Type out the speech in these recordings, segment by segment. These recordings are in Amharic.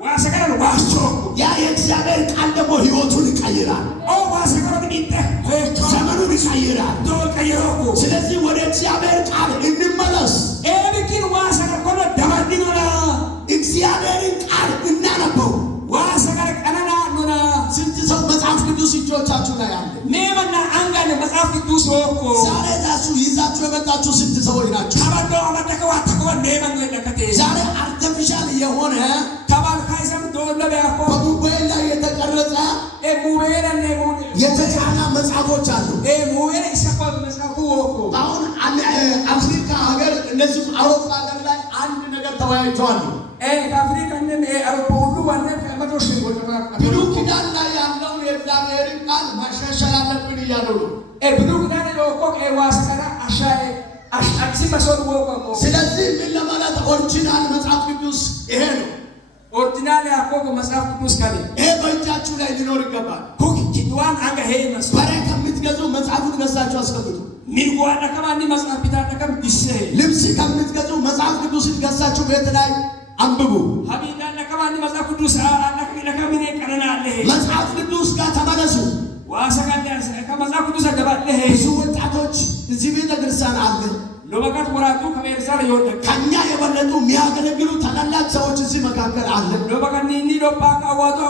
ዋሰቀረን ዋሶ ያ የእግዚአብሔር ቃል ደግሞ ሕይወቱን ይቀይራል። ዋሰቀረን ቢንተ ዘመኑን ይቀይራል። ቀይሮኩ ስለዚህ ወደ እግዚአብሔር ቃል እንመለስ። ኤብኪን ዋሰቀር ኮነ ደባዲኖና እግዚአብሔርን ቃል እናነበው። ዋሰቀር ቀነና ኑና ስንት ሰው መጽሐፍ ቅዱስ እጆቻችሁ ላይ አለ? ሜመና አንጋነ መጽሐፍ ቅዱስ ወኮ ዛሬ ራሱ ይዛችሁ የመጣችሁ ስንት ሰዎች ናችሁ? ታባዶ አመደከዋ ተከወ ሜመን ለከተ ዛሬ አርቲፊሻል የሆነ ታባል ካይሰም ዶለበ ያኮ በሞባይል ላይ የተቀረጸ ሙቤረን የተጫና መጽሐፎች አሉ። ሙቤረ ይሰፋል መጽሐፉ ወኮ አሁን አፍሪካ ሀገር እነዚህ አውሮፓ ሀገር ላይ አንድ ነገር ተወያይተዋል። ከአፍሪካ እነም አውሮፓ ሁሉ ዋና ከመቶሽ ብሉይ ኪዳን ላይ ያለውን የእግዚአብሔርን ቃል ማሻሻል አለብን እያሉ ነው። ብሉይ ኪዳን ወኮ ዋስከራ አሻይ አክሲ መስወር ወኮ ስለዚህ ምን ለማለት ኦሪጂናል መጽሐፍ ቅዱስ ይሄ ነው። ኦሪጂናል ያኮ መጽሐፍ ቅዱስ ካለ ይሄ በእጃችሁ ላይ ሊኖር ይገባል። ሁክ ኪድዋን አንጋ ሄ መስወር በሬ ከምትገዙ መጽሐፉን ገዝታችሁ አስቀምጡ። ሚልጓና ከማኒ መጽሐፍ ቢታጠቀም ቢሰ ልብስ ከምትገዙ መጽሐፍ ቅዱስን ገዝታችሁ ቤት ላይ አንብቡ። ሀቢዳና ከማኒ መጽሐፍ ቅዱስ አላከ ለከምን ቀረና አለ መጽሐፍ ቅዱስ ጋር ተመለሱ። ዋሰካንዳ ከመጽሐፍ ቅዱስ ገባለ ብዙ ወጣቶች እዚህ ቤተ ክርስቲያን አለ ሎበቀት ወራቱ ከመርሳር ይወደ ከኛ የበለጡ የሚያገለግሉ ታላላቅ ሰዎች እዚህ መካከል አለ። ሎበቀኒ ኒዶፓ አዋዶ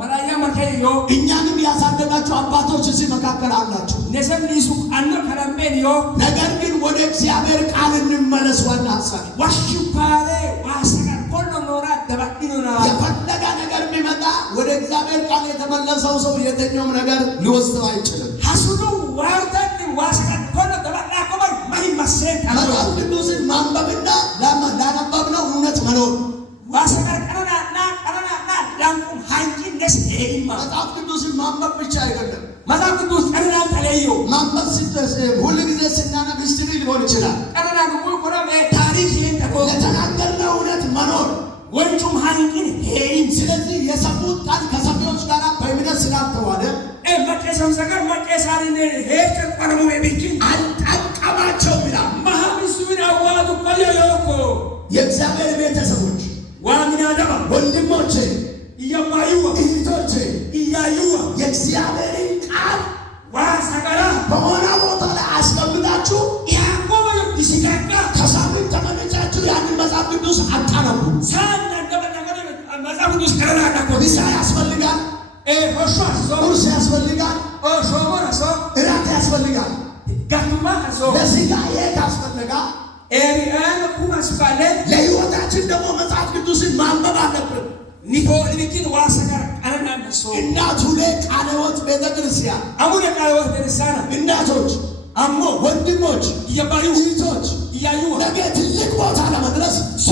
መላያ መከዮ እኛንም ያሳደጋችሁ አባቶች እዚህ መካከል አላችሁ። ነሰም ሊሱ አነ ከረምቤን ዮ ነገር ግን ወደ እግዚአብሔር ቃል እንመለስ። ዋና ሐሳብ ዋሽፓሬ ዋሰካን ሁሉ ኖራ ደባዲኖና የፈለገ ነገር ቢመጣ ወደ እግዚአብሔር ቃል የተመለሰው ሰው የትኛውም ነገር ሊወስደው አይችልም። ሐሱዱ ዋርተን ዋሰካን ሁሉ ደባዳ ቆመር ማይመሰል መጽሐፍ ቅዱስን ማንበብና ላነበብነው እውነት መኖር ዋሰካን ቀረናና ዳንቁም ሃንጂን ደስ ይይማ መጽሐፍ ቅዱስን ማንበብ ብቻ አይደለም። መጽሐፍ ቅዱስ ቀረናን ተለዩ ማንበብ ሁሉ ጊዜ ስናነብ ሂስትሪ ሊሆን ይችላል። ቀረና ጉሙ ቆራም ታሪክ ይንተቆ ለተናገርነው እውነት መኖር ወንጩም ሃንጂን ሄይም ስለዚህ የሰሙት ቃል ከሰሚዎች ጋር በእምነት ስላልተዋለ መቄሰም ሰገር መቄሳሪን ሄርተ ቆረሙ የቢኪን አልጠቀማቸው ይላል። ማህምሱን አዋዱ ቆየዮኮ የእግዚአብሔር ቤተሰቦች ዋሚና ደማ ወንድሞቼ እያማዩዋ እህቶቼ እያዩዋ የእግዚአብሔርን ቃል ዋሰቀራ በሆነ ቦታ ላይ አስቀምጣችሁ ያቆመ ይስጋጋ ከሳምንት ተመልሳችሁ ያንን መጽሐፍ ቅዱስ አታነቡ። ሳንዳ እንደበለገለ መጽሐፍ ቅዱስ ቀረናና ምሳ ያስፈልጋል። ቁርስ ያስፈልጋል። እራት ያስፈልጋል። ለስጋ የት ያስፈልጋል? ለሕይወታችን ደግሞ መጽሐፍ ቅዱስን ማንበብ አለብን። ኒኮልኪን ዋሰቀር ቀረናነሶ እናቱ ላይ ቃለ ሕይወት ቤተ ክርስቲያን አሙነ ቃለ ሕይወት ክርስቲያን እናቶች አሞ ወንድሞች እያባዩ እህቶች እያዩ ነገ ትልቅ ቦታ ለመድረስ ሶ